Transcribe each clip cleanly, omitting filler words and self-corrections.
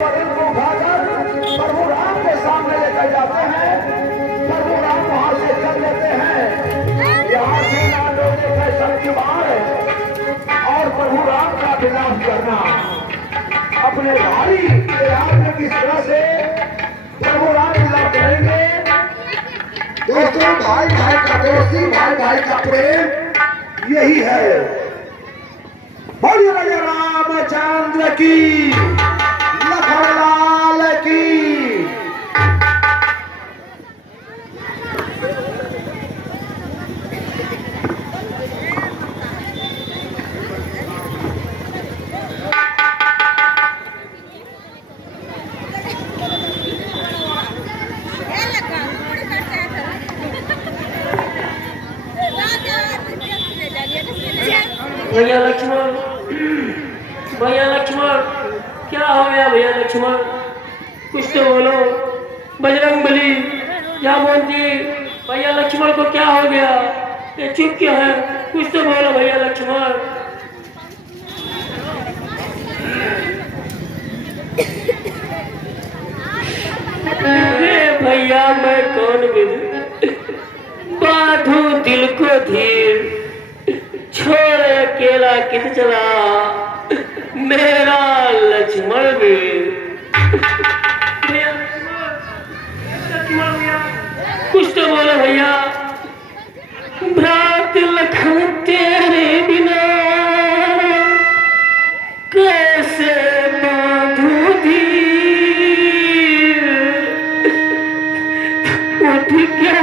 को उठाकर प्रभु राम के सामने लेकर जाते हैं। प्रभु राम वहां से चल लेते हैं। यहाँ से ना लोगे फैसल की बार और प्रभु राम का विलाप करना अपने भाई के राम में किस तरह से प्रभु राम विलाप करेंगे। दोस्तों, भाई भाई का दोस्ती, भाई भाई का प्रेम यही है। बोलिए राजा रामचंद्र की, लखनलाल की। भैया लक्ष्मण, भैया लक्ष्मण, क्या हो गया भैया लक्ष्मण? कुछ तो बोलो। बजरंगबली, जामवंती, भैया लक्ष्मण को क्या हो गया? ये चुप क्यों है? कुछ तो बोलो भैया लक्ष्मण। अरे भैया, मैं कौन विद बांधू दिल को धीर, छोड़ अकेला किस चला मेरा लक्ष्मण वीर। भैया लक्ष्मण भैया, कुछ तो बोलो भैया। भ्रात लखन तेरे बिना कैसे बांधू धीर, उठ के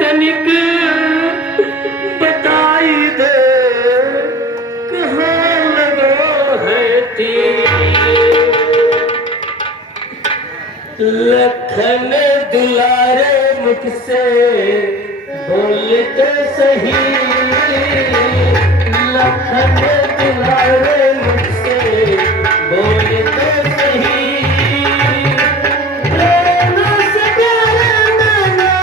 तनिक बताई दे कहाँ लगो है तीर। लखन दुलारे मुझसे बोल तो सही, लखन दुलारे मुझसे बोल तो सही। प्रेम से प्यार मानो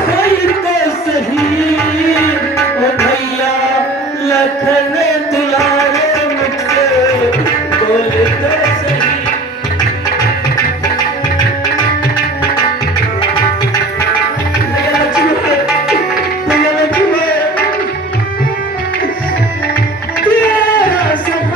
खोई तो सही। ओ भैया लखन दुलारे मुझसे बोल तो सही। भैया लक्ष्मण, तेरा सब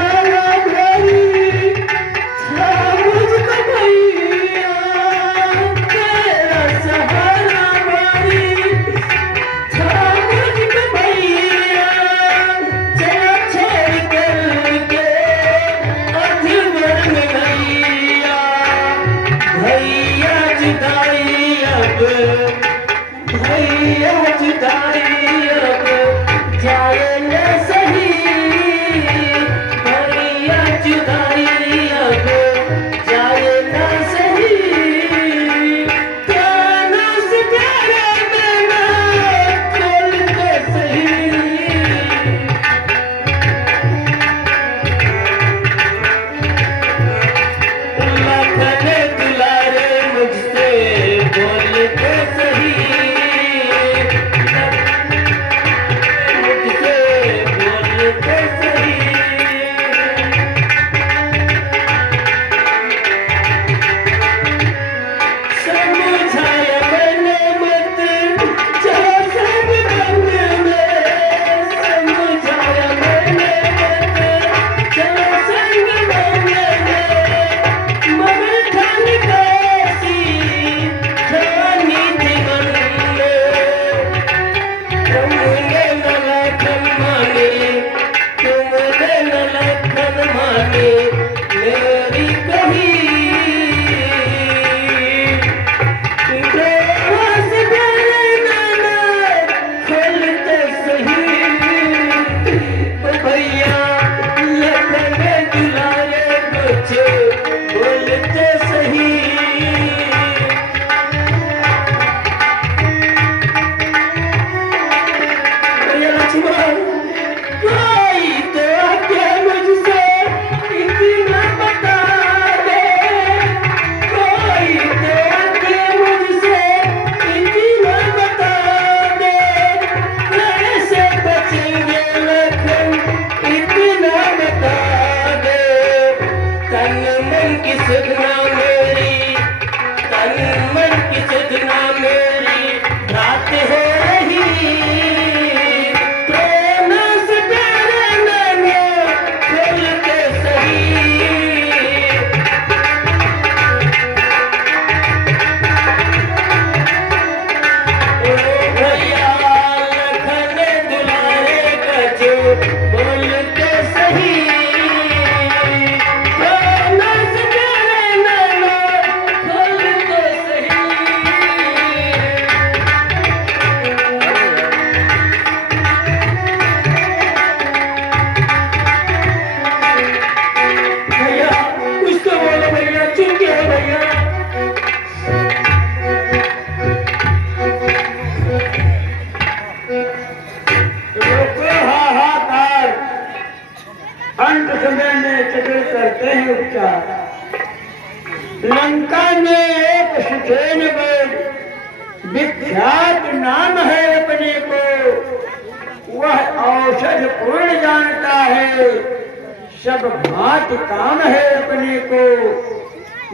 सदना मेरी, तन मन की सदना मेरी रात हो रही, प्रेम से तेरे मैंने खोल के सही। ओ भैया लखन दुलारे कजो बोल के सही, प्रेम से तेरे मैंने खोल के सही। भैया कुछ तो बोलो भैया, चुप क्यों हो भैया? रोको हाहाकार, अंत समय में चले करते हैं उपचार। लंका में एक सुखेन वेद, विख्यात नाम है अपने को, वह औषध पूर्ण जानता है, सब भांति काम है अपने को।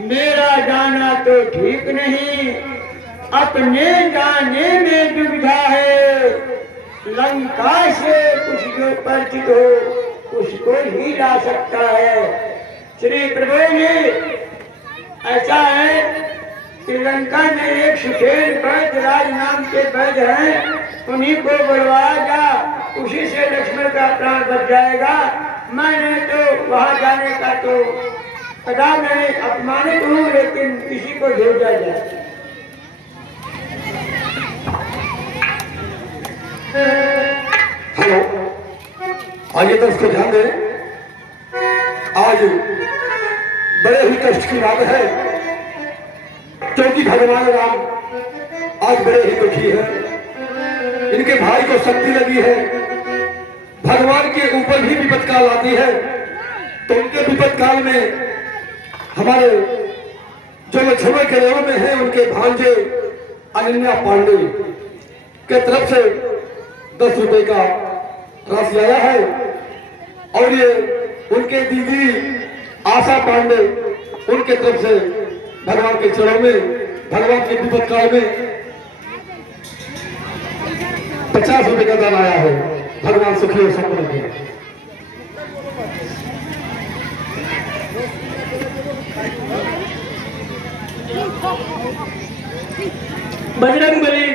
मेरा जाना तो ठीक नहीं, अपने जाने में दुविधा है। लंका से कुछ जो परिचित हो उसको ही ला सकता है। श्री प्रभु जी, ऐसा है कि लंका में एक सुखेन वैद्य राज नाम के वैद्य हैं, उन्हीं को बुलवाया जा, उसी से लक्ष्मण का प्राण बच जाएगा। मैंने तो वहां जाने का तो कदा मैं अपमानित हूँ, लेकिन किसी को भेजा जाए। हेलो, आइए तो उसको ध्यान दें। आज बड़े ही कष्ट की बात है, क्योंकि भगवान राम आज बड़े ही दुखी है। इनके भाई को शक्ति लगी है, भगवान के ऊपर भी विपद काल आती है, तो उनके विपद काल में हमारे जो लक्ष्मण के रेव में है, उनके भांजे अनन्या पांडे के तरफ से 10 रुपए का राशि आया है, और ये उनके दीदी आशा पांडे, उनके तरफ से भगवान के चरणों में, भगवान के विपद काल में 50 रुपए का दान आया है। भगवान सुखी और संपन्न रखे। बजरंगबली,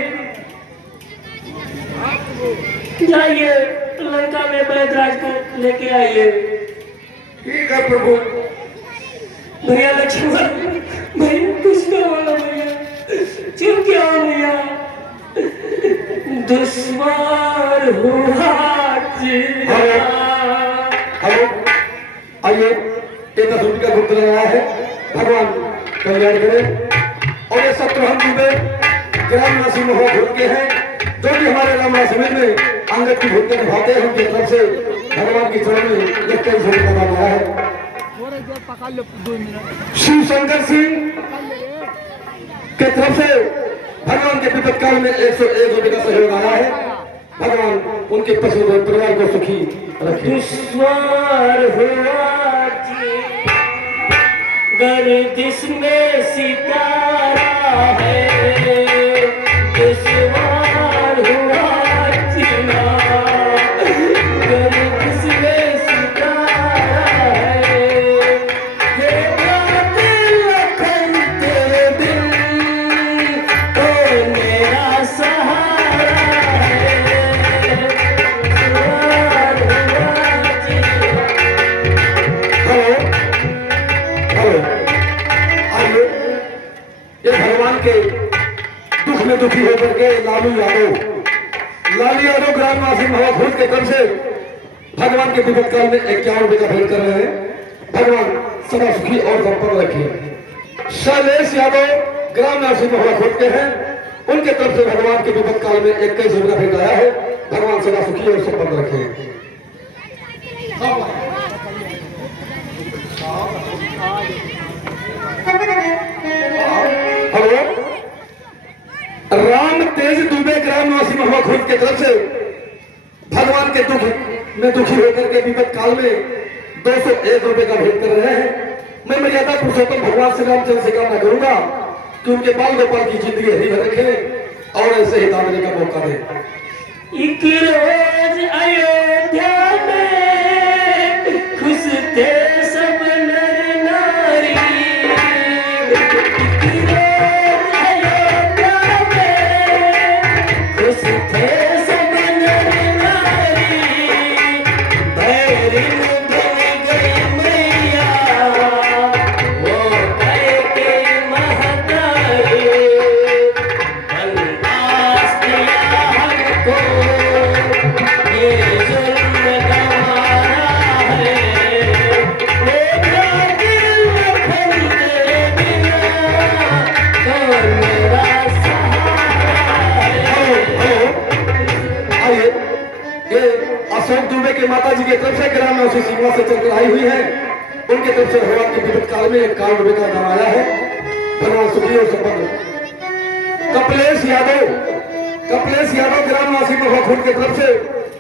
जाइए लंका में बैदराज को लेके आइए। ठीक है प्रभु। भैया लक्ष्मण, भैया कुछ तो बोलो भैया, चुप क्यों हो भैया? दुश्वार हुआ जीना। हेलो, आइए, ये 10 रुपए का गुप्त आया है, भगवान कल्याण करें। और ये शत्रुघ्न दुबे ग्रामवासी महुआ भूत के हैं, जो कि हमारे रामाश्रम में अंगद की भूमिका निभाते हैं। उनकी तरफ से भगवान की चरण में 21 रुपए का दान आया है। शिव शंकर सिंह के तरफ से भगवान के विपद काल में 101 रुपए का सहयोग आया है। भगवान उनके पशु परिवार को सुखी रखे। दुश्वार हुआ जी, गर्दिश में सितारा है, दुश्वार हुआ जीना, गर्दिश में सितारा है। हे बात लखन तेरे दिल तो मेरा सहारा है, दुश्वार हुआ जीना। हेलो, हेलो, आइए, ये भगवान के दुख में दुखी होकर के लालू यादव ग्रामवासी महुआ भूत के तरफ से भगवान के विपद काल में 51 रुपए का भेंट कर रहे हैं। भगवान सदा सुखी और संपन्न रखे। शैलेश यादव ग्रामवासी महुआ भूत के हैं, उनके तरफ से भगवान के विपद काल में 21 रुपए का भेंट आया है। भगवान सदा सुखी और संपन्न रखे। हेलो, राम तेज दुबे ग्रामवासी महुआ खुद के तरफ से भगवान के दुख में दुखी होकर के विपद काल में 201 रुपए का भेंट कर रहे हैं। मैं मर्यादा पुरुषोत्तम भगवान श्री रामचंद्र से कामना करूंगा कि उनके बाल गोपाल की जिंदगी हरी भर रखे और ऐसे ही दामने का मौका दे। एक रोज अयोध्या में खुश थे सब नर नारी। एक रोज अयोध्या में खुश थे सब नर नारी। भैरी धुन गई मैया वो करके महतारी। बंदास दिया हमको ये जुल्म गंवारा है। मेरा दिल खरीदे बिना कौन मेरा सहारा है। आइए, ये अशोक दुबे के माता जी की तरफ से ग्राम में उसी सीमा से चलकर आई हुई है। उनके तरफ से भगवान के विपद काल में एक काल दुबे का नाम आया है। भगवान सुखी और संपन्न। कपिलेश यादव ग्रामवासी महोखुर की तरफ से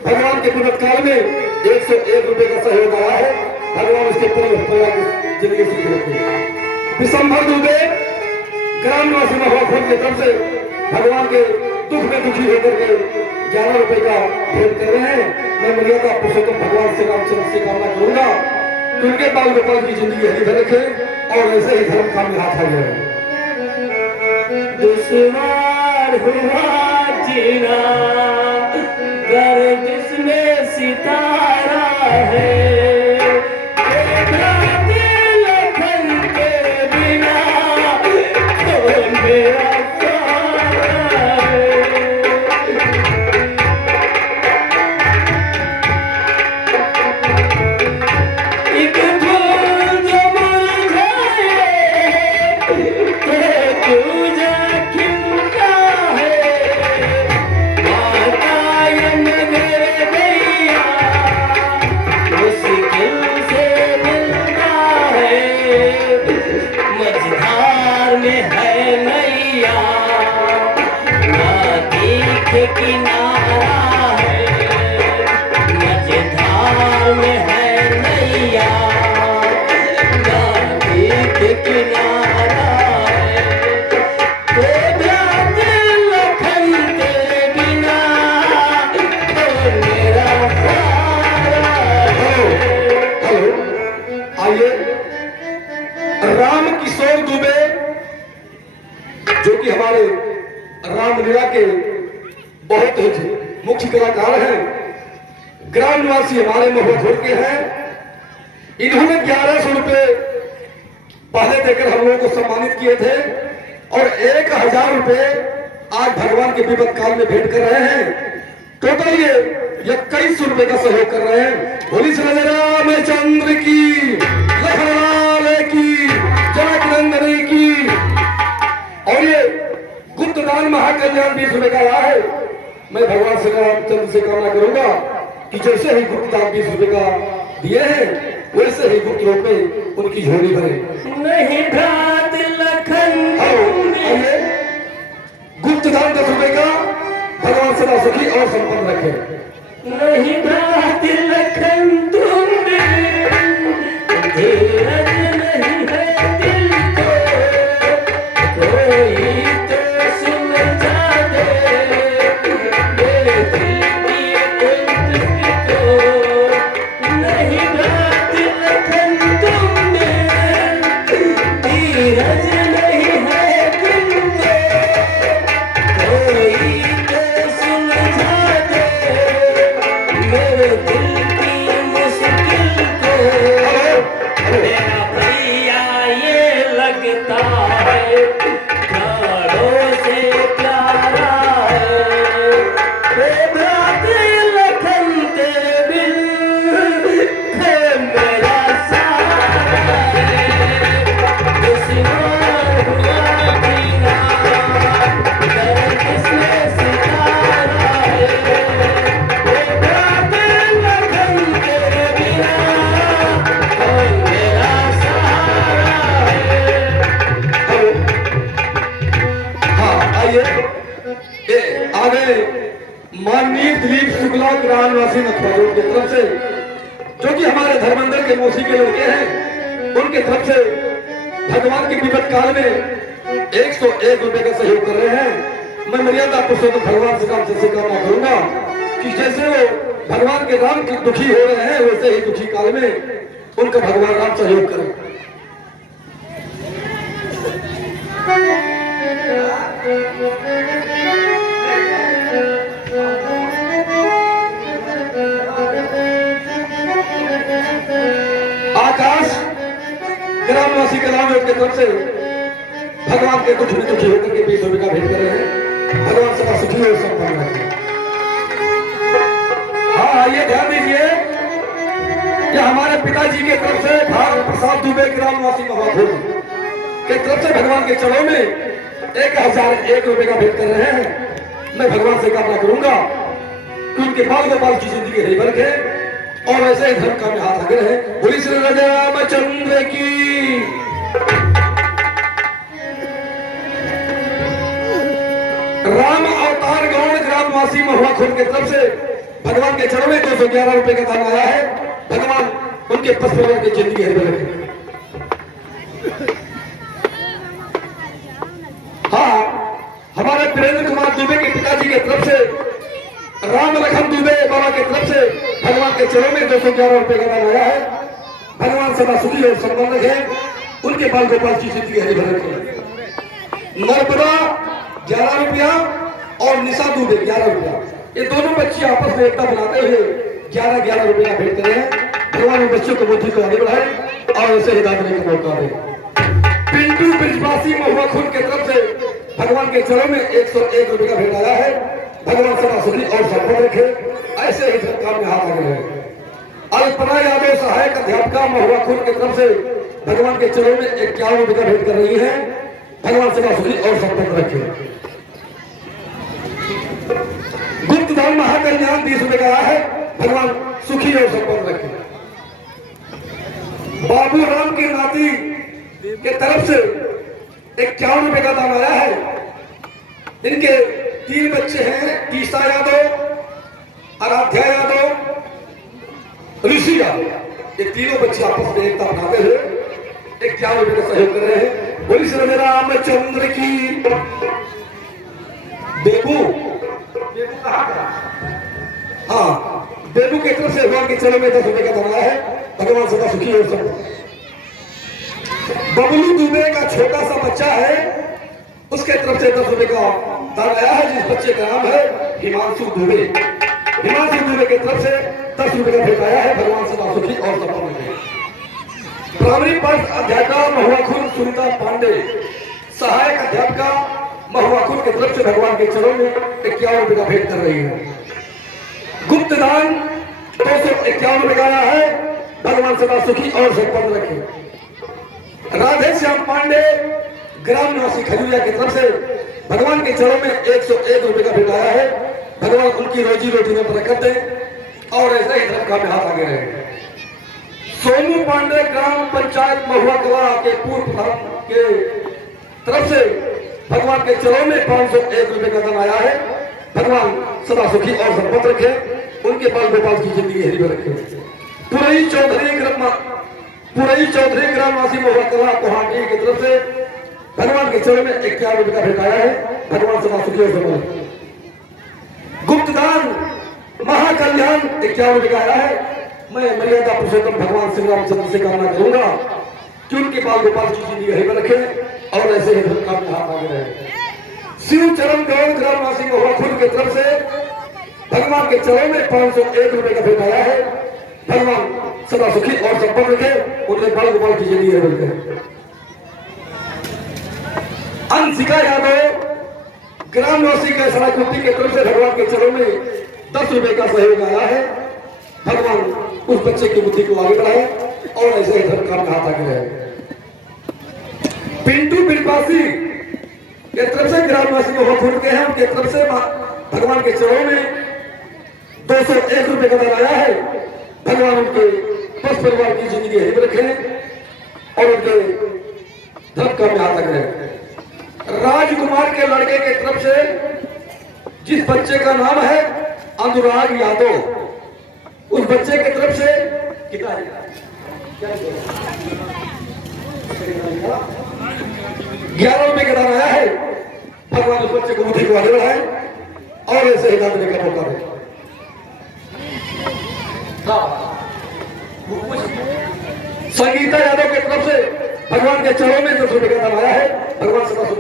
भगवान के विपद काल में 101 रुपए का सहयोग आया है। भगवान उसके पूरे परिवार की जिंदगी सुखी रखे। विशंभर दुबे ग्रामवासी महोखुर की तरफ से भगवान के दुख में दुखी होकर के 11 रुपए का भेंट कर रहे हैं। मैं मर्यादा पुरुषोत्तम भगवान श्री रामचंद्र से कामना करूंगा कि उनके बाल गोपाल की जिंदगी हरी भर रखे और ऐसे ही धर्म काम में हाथ आ जाए। दुश्वार हुआ जीना गर्दिश में सितारा है। देखा दिल लखन के बिना कौन मेरा सहारा है। एक फूल जो मुरझाए तो पूजा खिलता है। माता ये नगर गैया मुश्किल से मिलता है। मझधार में है नैया नदी के किनारा है। मझधार में है नैया नदी के किनारा है। तेरा दिल लखन तेरे बिना कौन मेरा सहारा है। हेलो, आइए, राम किशोर दुबे जो कि हमारे रामलीला के बहुत ही मुख्य कलाकार हैं, ग्राम निवासी हमारे महोखुर के हैं। इन्होंने 1100 रुपए पहले देकर हम लोगों को सम्मानित किए थे और 1000 रुपए आज भगवान के विपद काल में भेंट कर रहे हैं। टोटल ये 2100 रुपए का सहयोग कर रहे हैं। बोली श्री रामचंद्र की, लखनलाल की, जनक नंदनी की। और ये गुप्त दान महाकल्याण 20 रुपए का आया है। मैं भगवान श्री रामचंद्र से कामना करूंगा कि जैसे ही गुप्त दान 20 रुपए का दिए हैं वैसे ही गुप्त रूप में उनकी झोली भरे। नहीं भ्रात लखन आइए, गुप्त दान 10 रुपए का भगवान सदा सुखी और संपन्न रखे। नहीं भ्रात लखन तुम धीरज नहीं है दिल को कोई तो सुलझा दे मेरे दिल की उल्फत को। नहीं भ्रात लखन तुम धीरज नहीं है दिल को कोई तो सुलझा दे मेरे दिल की मुश्किल को। मेरा भैया ये लगता है प्राणों से प्यारा है। भ्रात लखन तेरे बिन है मेरा सहारा है। दुश्मन हुआ जीना गर्दिश में सितारा है। भ्रात लखन तेरे बिना कौन मेरा सहारा है। हाँ, आइए, ये आगे माननीय दिलीप शुक्ला ग्रामवासी नथवाड़ी की तरफ से जो कि हमारे धर्मेंद्र के मौसी के लड़के हैं। उनके तरफ से भगवान के विपद काल में 101 रुपए का सहयोग कर रहे हैं। मैं मर्यादा पुरुषोत्तम भगवान से काम से कामना करूंगा कि जैसे वो भगवान के राम की दुखी हो रहे हैं वैसे ही दुखी काल में उनका भगवान राम सहयोग करें। आकाश ग्रामवासी कलावियों की तरफ से भगवान के दुख में दुखी होकर के 20 रुपए का भेंट कर रहे हैं। भगवान सदा सुखी और संपन्न रखें। हाँ, ये ध्यान दीजिए कि हमारे पिताजी के तरफ से भाग प्रसाद दुबे ग्रामवासी महाभोग के तरफ से भगवान के चरणों में 1001 रुपए का भेंट कर रहे हैं। मैं भगवान से कामना करूंगा कि उनके बाल गोपाल की जिंदगी हरी भर है और ऐसे ही धर्म का में हाथ आगे रहे। बोली श्री रामचंद्र की। राम अवतार गौड़ ग्रामवासी महुआ खुर्द के तरफ से भगवान के चरणों में 211 रुपए का दान आया है। भगवान उनके पस परिवार की जिंदगी हरी भर रखे। हाँ, हमारे वीरेंद्र कुमार दुबे के पिताजी के तरफ से राम लखन दुबे बाबा के तरफ से भगवान के चरणों में 211 रुपए का दान आया है। भगवान सदा सुखी और संपन्न रखे। उनके बाल गोपाल की जिंदगी हरी भर रखे। नर्मदा 11 रुपया और निशा दुबे 11 रुपया, ये दोनों बच्चे आपस में एकता बनाते हुए 11-11 रुपए का भेंट कर रहे हैं। भगवान उन बच्चों को बुद्धि को आगे बढ़ाए और उसे हिदायत देने का मौका दे। पिंटू ब्रिजवासी महुआ खुर्द के तरफ से भगवान के चरणों में 101 रुपए का भेंट आया है। भगवान सदा सुखी और संपन्न रखे। ऐसे ही काम में हाथ आगे रहे। अल्पना यादव सहायक अध्यापिका महुआ खुर्द की तरफ से भगवान के चरणों में 51 रुपए का भेंट कर रही है। भगवान सदा सुखी और संपन्न रखे। गुप्त दान महाकल्याण 30 रुपए का आया है। भगवान सुखी और संपन्न रखे। बाबू राम के नाती के तरफ से 51 रुपए का दान आया है। इनके 3 बच्चे हैं, ईसा यादव, आराध्या यादव, ऋषि यादव। ये तीनों बच्चे आपस में एकता बनाते हुए 51 रुपए का सहयोग कर रहे हैं। बोली श्री रामचंद्र की। बेबू हाँ, बेबू की तरफ से भगवान के चरणों में 10 रुपए का दान आया है। भगवान सदा सुखी और संपन्न। बबलू दुबे का छोटा सा बच्चा है, उसके तरफ से 10 रुपए का दान आया है। जिस बच्चे का नाम है हिमांशु दुबे। हिमांशु दुबे की तरफ से 10 रुपए का भेंट आया है। भगवान सदा सुखी और संपन्न रहे। प्राइमरी पाठ अध्यापिका महुआ खुर्द सुनीता पांडे सहायक अध्यापिका महुआ खुर्द की तरफ से भगवान के चरणों में 51 रुपए का भेंट कर रही है। गुप्त दान 251 रुपए का आया है। भगवान सदा सुखी और संपन्न रखे। राधे श्याम पांडे ग्राम निवासी खजूरिया की तरफ से भगवान के चरणों में 101 रुपए का भेंट आया है। भगवान उनकी रोजी रोटी में बरकत दे और ऐसे ही धर्म का में हाथ आगे रहे। सोनू पांडे ग्राम पंचायत महुआ कला के पूर्व प्रधान के तरफ से भगवान के चरणों में 501 रुपए का दान आया है। भगवान सदा सुखी और संपन्न रखे। उनके बाल गोपाल की जिंदगी हरी भर रखे। पुरई चौधरी ग्रामवासी महुआ कला कोहाटी की तरफ से भगवान के चरणों में 51 रुपए का भेंट आया है। भगवान सदा सुखी और संपन्न। गुप्त दान महाकल्याण 51 रुपए का आया है। मैं मर्यादा पुरुषोत्तम भगवान श्री रामचंद्र से कामना करूंगा कि उनके बाल गोपाल की जिंदगी हरी भर रखे और ऐसे ही धर्म में हाथ आगे रहे। शिव चरण गौड़ ग्रामवासी महुआ खुर्द की तरफ से भगवान के चरणों में 501 रुपए का भेंट आया है। भगवान सदा सुखी और संपन्न रखे। उनके बाल गोपाल की जिंदगी हरी भर रखे। अंशिका यादव ग्रामवासी का सराकुट्टी की तरफ से भगवान के चरणों में 10 रुपए का सहयोग आया है। भगवान उस बच्चे की बुद्धि को आगे बढ़ाए और ऐसे ही धर्म में हाथ आगे रहे। पिंटू बिरपासी के तरफ से ग्रामवासी महुआ खुर्द के हैं, उनके तरफ से भगवान के चरणों में 201 रुपए का दान आया है। भगवान उनके पस परिवार की जिंदगी हरी रखे और उनके धर्म का में हाथ आगे रहे। राजकुमार के लड़के के तरफ से जिस बच्चे का नाम है अनुराग यादव, उस बच्चे की तरफ से कितना 11 का दान आया है, भगवान उस बच्चे को बुद्धि को आगे बढ़ाए और ऐसे ही दान देने का मौका दे। संगीता यादव की तरफ से भगवान के चरणों में 10 रुपए का दान आया है, भगवान से सुन।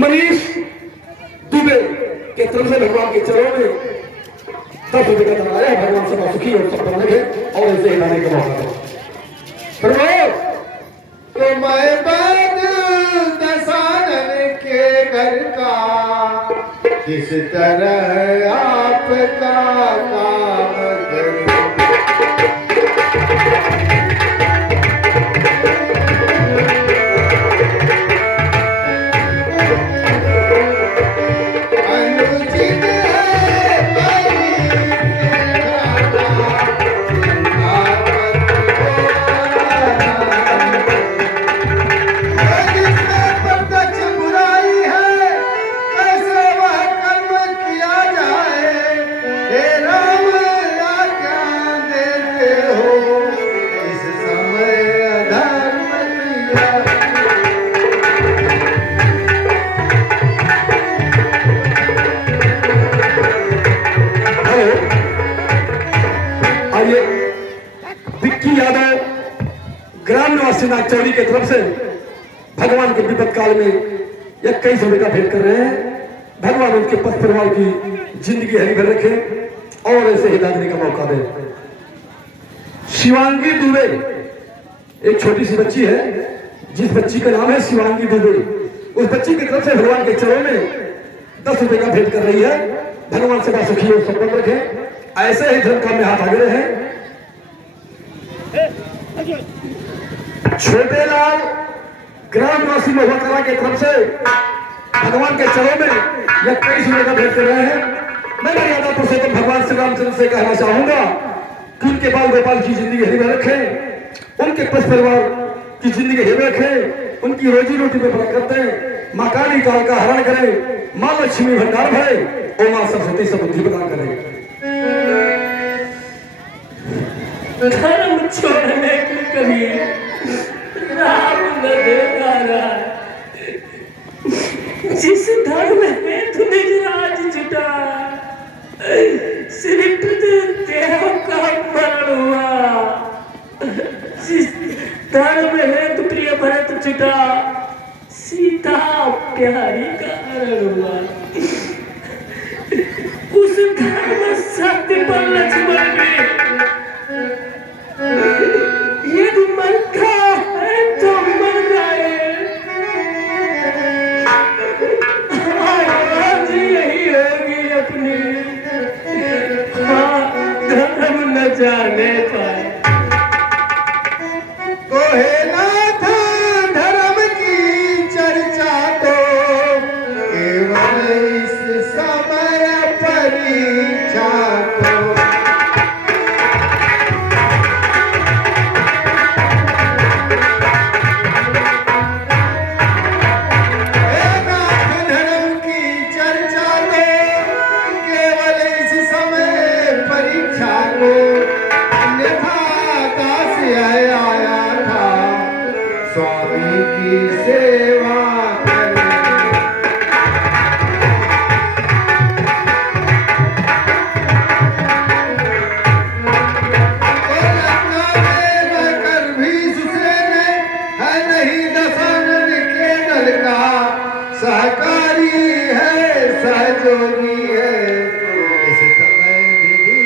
मनीष दुबे के तरफ से भगवान के चरणों में 10 रुपए का दान आया है, भगवान सदा सुखी और सब रखे और ऐसे ही लाने का मौका दे। तो मैं बाद दसानन के घर का किस तरह आपका काम करूं। अनुचित है नाग चौरी की तरफ से भगवान के विपद काल में 21 रुपए का भेंट कर रहे हैं। भगवान उनके पथ परिवार की जिंदगी हरी भर रखे और ऐसे ही दादने का मौका दे। शिवांगी दुबे एक छोटी सी बच्ची है, जिस बच्ची का नाम है शिवांगी दुबे, उस बच्ची की तरफ से भगवान के चरणों में 10 रुपए का भेंट कर रही है। भगवान सदा सुखी और संपन्न रखे, ऐसे ही धर्म काम में हाथ आगे रहे। छोटे लाल ग्रामवासी महुआ की तरफ से भगवान के चरणों में 21 रुपए का भेंट कर रहे हैं। मैं मर्यादा पुरुषोत्तम भगवान श्री रामचंद्र से कहना चाहूंगा कि उनके बाल गोपाल की जिंदगी हरी में रखें, उनके पथ परिवार की जिंदगी हरी में रखें, उनकी रोजी रोटी में बरकत दें, मां काली काल का हरण करें, मां लक्ष्मी भंडार भरे और मां सरस्वती सबुद्धि प्रदान करें। धर्म छोड़ने की कभी राम न देगा, जिस धर्म में तू निज राज जुटा, श्री देव का मरण हुआ। जिस धर्म में तू प्रिय भरत जुटा, सीता प्यारी का हरण हुआ। उस धर्म सत्य पर लक्ष्मण में यदि मरता है तो मर जाए, आज यही होगी अपनी, धर्म न जाने पाए। तो है नाथ धर्म की चर्चा तो केवल इस समय परीक्षा तो। सहकारी है सहयोगी है इस समय विधि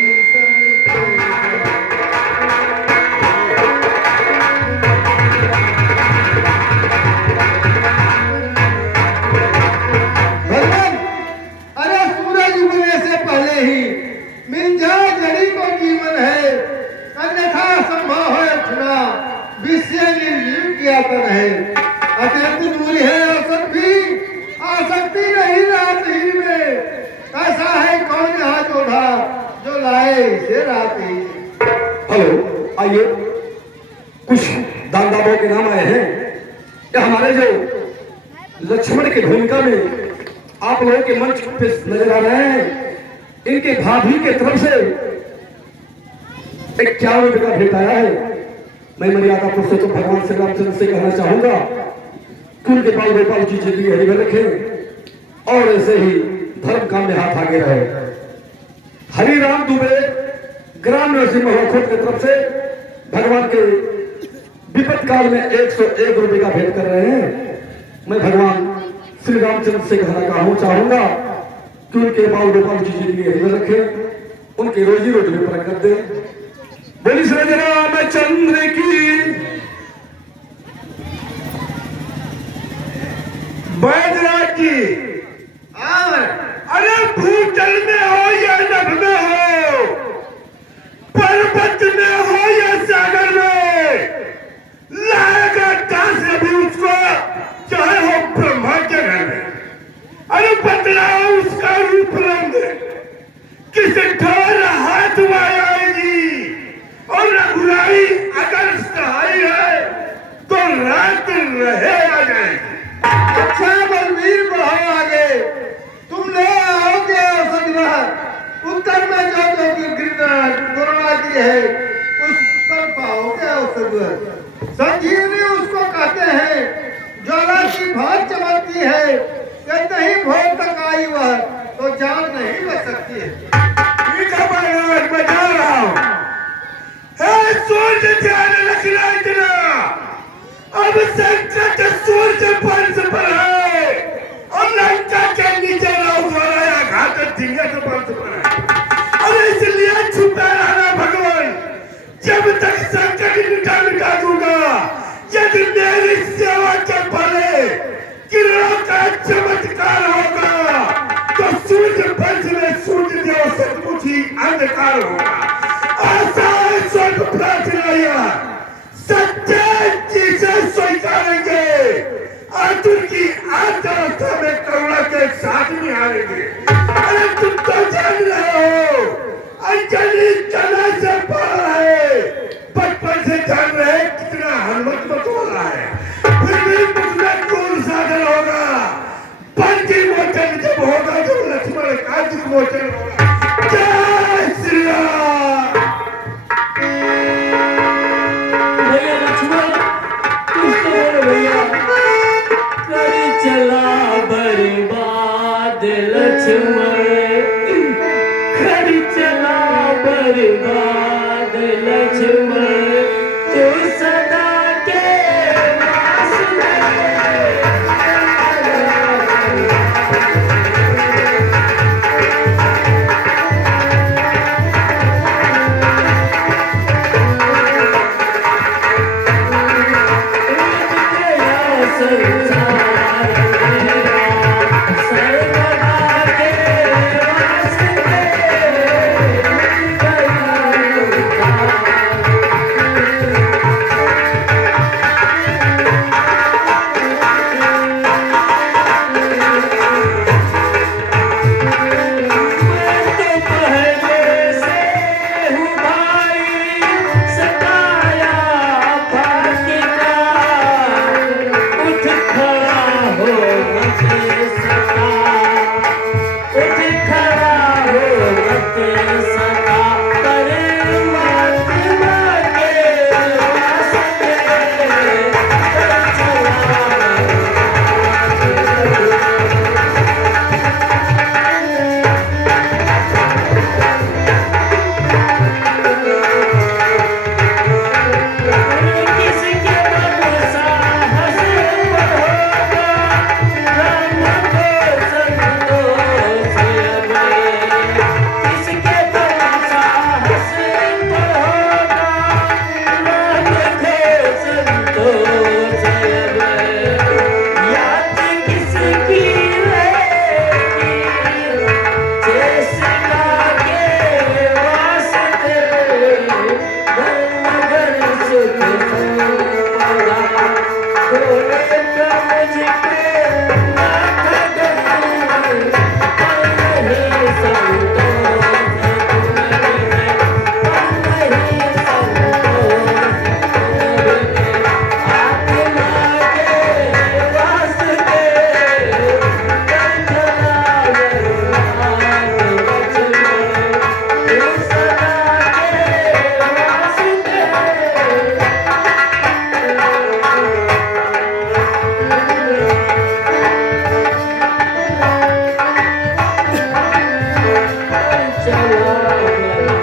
भगवान, अरे सूरज उगने से पहले ही मिल जाए जड़ी को जीवन है, अन्यथा संभव है उठना, विषय निर्जीव किया तन है। अत्यंत दूरी है औसत भी आसक्ति नहीं रात ही में, ऐसा है कौन यहाँ जोधा जो लाए इसे रात ही। हेलो, आइए कुछ दान दाताओं के नाम आए हैं। ये हमारे जो लक्ष्मण की भूमिका में आप लोगों के मंच पे नजर आ रहे हैं, इनके भाभी के तरफ से 51 रुपए का भेंट आया है। मैं मर्यादा पुरुषोत्तम भगवान श्री रामचंद्र से कहना चाहूंगा कि उनके बाल गोपाल की जिंदगी हरी भरी रखें और ऐसे ही धर्म काम में हाथ आगे रहे। हरिराम दुबे ग्राम नरसिंह महोत्सव की तरफ से भगवान के विपद काल में 101 रुपए का भेंट कर रहे हैं। मैं भगवान श्री रामचंद्र से कहना चाहूंगा कि उनके बाल गोपाल की जिंदगी हरी भरी रखें, उनके रोजी रोटी में बरकत दे। बोली श्री रामचंद्र की, बैजनाथ की। अरे भूतल में हो या नभ में हो, पर्वत में हो या सागर में, लाएगा दास अभी उसको, चाहे हो ब्रह्मा के घर में। अरे बदलाओ उसका रूप रंग, किस ठोर हाथ में आएगी, और रघुराई अगर सहाय है तो रात रहे आ जाएगी। अच्छा बलवीर, बढ़ो आगे, तुम ले आओगे औषध ग्रह। उत्तर में जो गुरुना की है उस पर पाओगे औषध ग्रह। संजीवनी उसको कहते हैं, ज्वाला की भात चमकती है, यदि नहीं भोर तक आई वह तो जान नहीं बच सकती है। ठीक है महाराज, मैं जा रहा हूँ। सूर्य ध्यान रखना इतना, अब संकट सूर्य पंच पर है, और लंका के नीचे या घाट दिव्य के पंच पर है। और इसलिए छुपा रहना भगवान, जब तक संकट मिटा दूंगा। यदि मेरी सेवा के भले किरणों का चमत्कार होगा तो सूर्य पंच में सूर्य देव सचमुच ही अंधकार होगा। ऐसा स्वर्ग प्रार्थना सच्चे जी से स्वीकारेंगे, अर्जुन की आत्मा में करुणा के साथ निहारेंगे। अरे तुम तो जान रहे हो, अंजलि चला से पड़ा है, बचपन से जान रहे कितना हनुमत बतौला है, फिर भी मुझमें कौन साधन होगा। बंदी मोचन जब होगा, जब लक्ष्मण का दुख मोचन होगा। जय श्री राम। भैया लक्ष्मण, कुछ तो बोलो भैया। कर चला बर्बाद लक्ष्मण, कर चला बर्बाद लक्ष्मण, तो सदा के वास्ते। भैया